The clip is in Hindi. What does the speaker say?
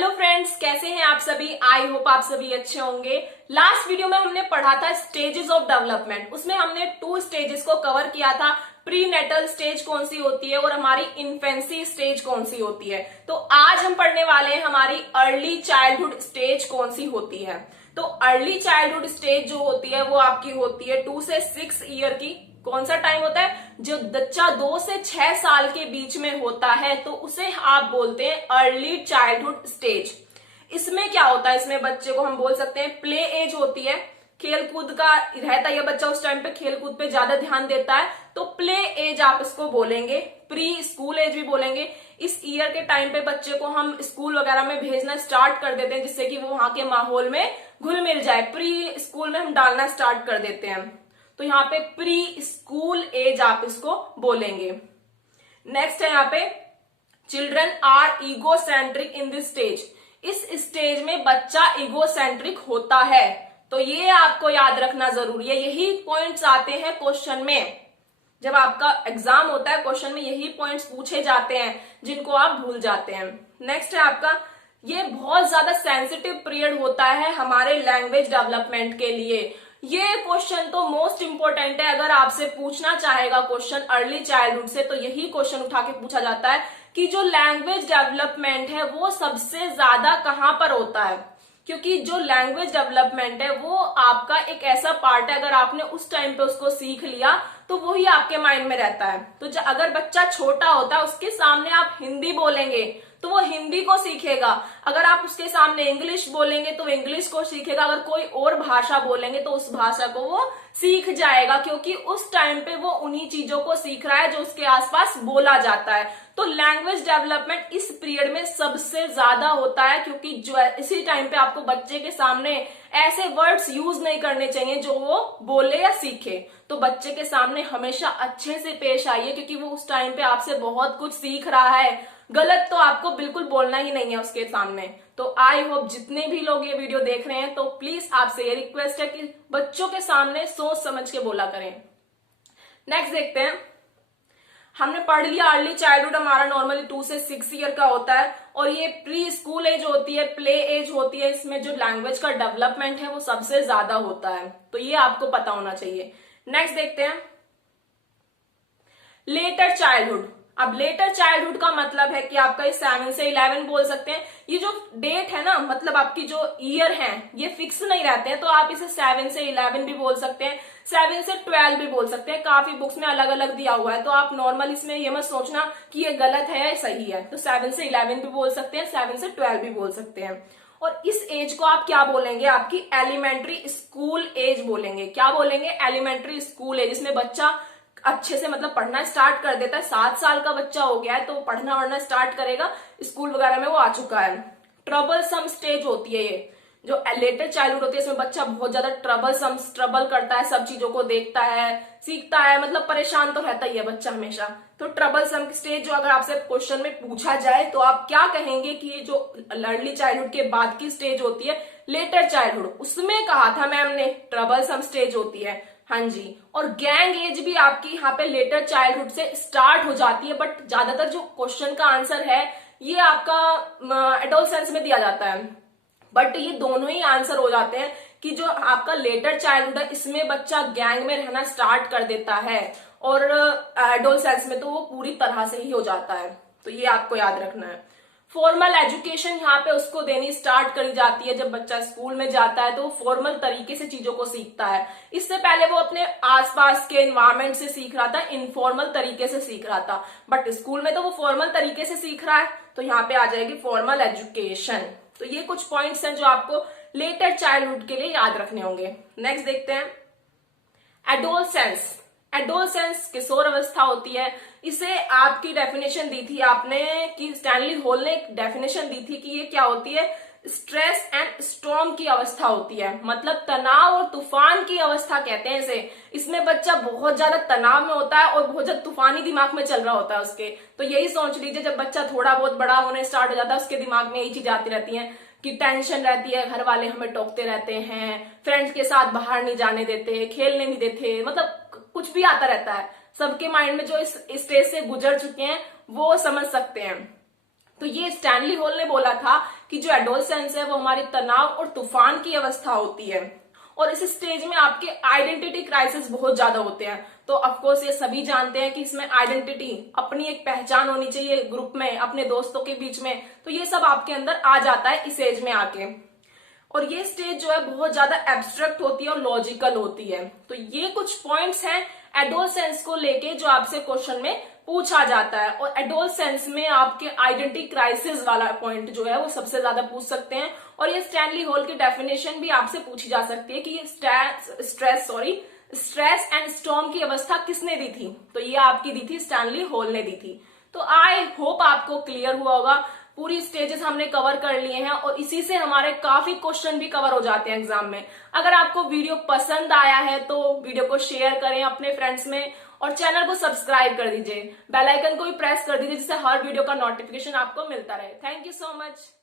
हेलो फ्रेंड्स, कैसे हैं आप सभी। आई होप आप सभी अच्छे होंगे। लास्ट वीडियो में हमने पढ़ा था स्टेजेस ऑफ डेवलपमेंट। उसमें हमने 2 स्टेजेस को कवर किया था। प्री नेटल स्टेज कौन सी होती है और हमारी इन्फेंसी स्टेज कौन सी होती है। तो आज हम पढ़ने वाले हैं हमारी अर्ली चाइल्डहुड स्टेज कौन सी होती है। तो अर्ली चाइल्डहुड स्टेज जो होती है वो आपकी होती है 2 से 6 ईयर की। कौन सा टाइम होता है जो बच्चा 2 से 6 साल के बीच में होता है, तो उसे आप बोलते हैं अर्ली चाइल्डहुड स्टेज। इसमें क्या होता है, इसमें बच्चे को हम बोल सकते हैं प्ले एज होती है। खेल कूद का रहता है, बच्चा उस टाइम पे खेल कूद पे ज्यादा ध्यान देता है, तो प्ले एज आप इसको बोलेंगे। प्री स्कूल एज भी बोलेंगे। इस ईयर के टाइम पे बच्चे को हम स्कूल वगैरह में भेजना स्टार्ट कर देते हैं, जिससे कि वो वहां के माहौल में घुल मिल जाए। प्री स्कूल में हम डालना स्टार्ट कर देते हैं, तो यहाँ पे प्री स्कूल एज आप इसको बोलेंगे। नेक्स्ट है यहाँ पे children are egocentric in this stage. इस स्टेज में बच्चा ईगोसेंट्रिक होता है, तो ये आपको याद रखना जरूरी है। यही पॉइंट्स आते हैं क्वेश्चन में। जब आपका एग्जाम होता है, क्वेश्चन में यही पॉइंट्स पूछे जाते हैं जिनको आप भूल जाते हैं। नेक्स्ट है आपका, ये बहुत ज्यादा सेंसिटिव पीरियड होता है हमारे लैंग्वेज डेवलपमेंट के लिए। ये क्वेश्चन तो मोस्ट इंपोर्टेंट है। अगर आपसे पूछना चाहेगा क्वेश्चन अर्ली चाइल्डहुड से, तो यही क्वेश्चन उठा के पूछा जाता है कि जो लैंग्वेज डेवलपमेंट है वो सबसे ज्यादा कहां पर होता है। क्योंकि जो लैंग्वेज डेवलपमेंट है वो आपका एक ऐसा पार्ट है, अगर आपने उस टाइम पे उसको सीख लिया तो वही आपके माइंड में रहता है। तो अगर बच्चा छोटा होता है, उसके सामने आप हिंदी बोलेंगे तो वो हिंदी को सीखेगा। अगर आप उसके सामने इंग्लिश बोलेंगे तो इंग्लिश को सीखेगा। अगर कोई और भाषा बोलेंगे तो उस भाषा को वो सीख जाएगा, क्योंकि उस टाइम पे वो उन्हीं चीजों को सीख रहा है जो उसके आसपास बोला जाता है। तो लैंग्वेज डेवलपमेंट इस पीरियड में सबसे ज्यादा होता है, क्योंकि जो इसी टाइम पे आपको बच्चे के सामने ऐसे वर्ड्स यूज नहीं करने चाहिए जो वो बोले या सीखे। तो बच्चे के सामने हमेशा अच्छे से पेश आइए, क्योंकि वो उस टाइम पे आपसे बहुत कुछ सीख रहा है। गलत तो आपको बिल्कुल बोलना ही नहीं है उसके सामने। तो आई होप जितने भी लोग ये वीडियो देख रहे हैं, तो प्लीज आपसे ये रिक्वेस्ट है कि बच्चों के सामने सोच समझ के बोला करें। नेक्स्ट देखते हैं। हमने पढ़ लिया अर्ली चाइल्डहुड हमारा नॉर्मली 2 से 6 ईयर का होता है, और ये प्री स्कूल एज होती है, प्ले एज होती है। इसमें जो लैंग्वेज का डेवलपमेंट है वो सबसे ज्यादा होता है, तो ये आपको पता होना चाहिए। नेक्स्ट देखते हैं लेटर चाइल्डहुड। अब लेटर चाइल्डहुड का मतलब है कि आपका 7 से 11 बोल सकते हैं। ये जो डेट है ना, मतलब आपकी जो ईयर है ये फिक्स नहीं रहते हैं, तो आप इसे 7 से 11 भी बोल सकते हैं, 7 से 12 भी बोल सकते हैं। काफी बुक्स में अलग अलग दिया हुआ है, तो आप नॉर्मल इसमें ये मत सोचना कि ये गलत है या सही है। तो 7 से 11 भी बोल सकते हैं, 7 से 12 भी बोल सकते हैं। और इस एज को आप क्या बोलेंगे, आपकी एलिमेंट्री स्कूल एज बोलेंगे। क्या बोलेंगे, एलिमेंट्री स्कूल एज। इसमें बच्चा अच्छे से मतलब पढ़ना स्टार्ट कर देता है। 7 साल का बच्चा हो गया है तो पढ़ना वढ़ना स्टार्ट करेगा, स्कूल वगैरह में वो आ चुका है। ट्रबल सम स्टेज होती है ये जो लेटर चाइल्डहुड होती है। इसमें बच्चा बहुत ज्यादा ट्रबल करता है, सब चीजों को देखता है, सीखता है, मतलब परेशान तो रहता ही है बच्चा हमेशा। तो ट्रबल सम स्टेज जो अगर आपसे क्वेश्चन में पूछा जाए तो आप क्या कहेंगे कि ये जो अर्ली चाइल्डहुड के बाद की स्टेज होती है लेटर चाइल्डहुड, उसमें कहा था मैम ने ट्रबल सम स्टेज होती है। हाँ जी। और गैंग एज भी आपकी यहाँ पे लेटर चाइल्डहुड से स्टार्ट हो जाती है, बट ज्यादातर जो क्वेश्चन का आंसर है ये आपका एडोलसेंस में दिया जाता है। बट ये दोनों ही आंसर हो जाते हैं कि जो आपका लेटर चाइल्डहुड है इसमें बच्चा गैंग में रहना स्टार्ट कर देता है, और एडोलसेंस में तो वो पूरी तरह से ही हो जाता है। तो ये आपको याद रखना है। फॉर्मल एजुकेशन यहाँ पे उसको देनी स्टार्ट करी जाती है। जब बच्चा स्कूल में जाता है तो वो फॉर्मल तरीके से चीजों को सीखता है। इससे पहले वो अपने आसपास के एनवायरमेंट से सीख रहा था, इनफॉर्मल तरीके से सीख रहा था, बट स्कूल में तो वो फॉर्मल तरीके से सीख रहा है। तो यहाँ पे आ जाएगी फॉर्मल एजुकेशन। तो ये कुछ पॉइंट्स हैं जो आपको लेटर चाइल्डहुड के लिए याद रखने होंगे। नेक्स्ट देखते हैं एडोलसेंस। एडोलसेंस किशोर अवस्था होती है। इसे आपकी डेफिनेशन दी थी आपने कि स्टैनली हॉल ने एक डेफिनेशन दी थी कि ये क्या होती है, स्ट्रेस एंड स्टॉर्म की अवस्था होती है। मतलब तनाव और तूफान की अवस्था कहते हैं इसे। इसमें बच्चा बहुत ज्यादा तनाव में होता है और बहुत ज्यादा तूफानी दिमाग में चल रहा होता है उसके। तो यही सोच लीजिए, जब बच्चा थोड़ा बहुत बड़ा होने स्टार्ट हो जाता है उसके दिमाग में यही चीज आती रहती है कि टेंशन रहती है, घर वाले हमें टोकते रहते हैं, फ्रेंड्स के साथ बाहर नहीं जाने देते, खेलने नहीं देते, मतलब कुछ भी आता रहता है। सबके माइंड में जो इस स्टेज से गुजर चुके हैं वो समझ सकते हैं। तो ये स्टैनली हॉल ने बोला था कि जो एडोलसेंस है वो हमारी तनाव और तूफान की अवस्था होती है और इस स्टेज में आपके आइडेंटिटी क्राइसिस बहुत ज्यादा होते हैं। तो ऑफकोर्स ये सभी जानते हैं कि इसमें आइडेंटिटी, अपनी एक पहचान होनी चाहिए ग्रुप में, अपने दोस्तों के बीच में, तो ये सब आपके अंदर आ जाता है इस एज में आके। और ये स्टेज जो है बहुत ज्यादा एब्स्ट्रैक्ट होती है और लॉजिकल होती है। तो ये कुछ पॉइंट्स हैं एडोलसेंस को लेके जो आपसे क्वेश्चन में पूछा जाता है। और एडोलसेंस में आपके आइडेंटिटी क्राइसिस वाला पॉइंट जो है वो सबसे ज्यादा पूछ सकते हैं। और ये स्टैनली हॉल की डेफिनेशन भी आपसे पूछी जा सकती है कि ये स्ट्रेस एंड स्टॉर्म की अवस्था किसने दी थी, तो ये आपकी दी थी स्टैनली हॉल ने दी थी। तो आई होप आपको क्लियर हुआ होगा। पूरी स्टेजेस हमने कवर कर लिए हैं और इसी से हमारे काफी क्वेश्चन भी कवर हो जाते हैं एग्जाम में। अगर आपको वीडियो पसंद आया है तो वीडियो को शेयर करें अपने फ्रेंड्स में और चैनल को सब्सक्राइब कर दीजिए, बेल आइकन को भी प्रेस कर दीजिए जिससे हर वीडियो का नोटिफिकेशन आपको मिलता रहे। Thank you so much.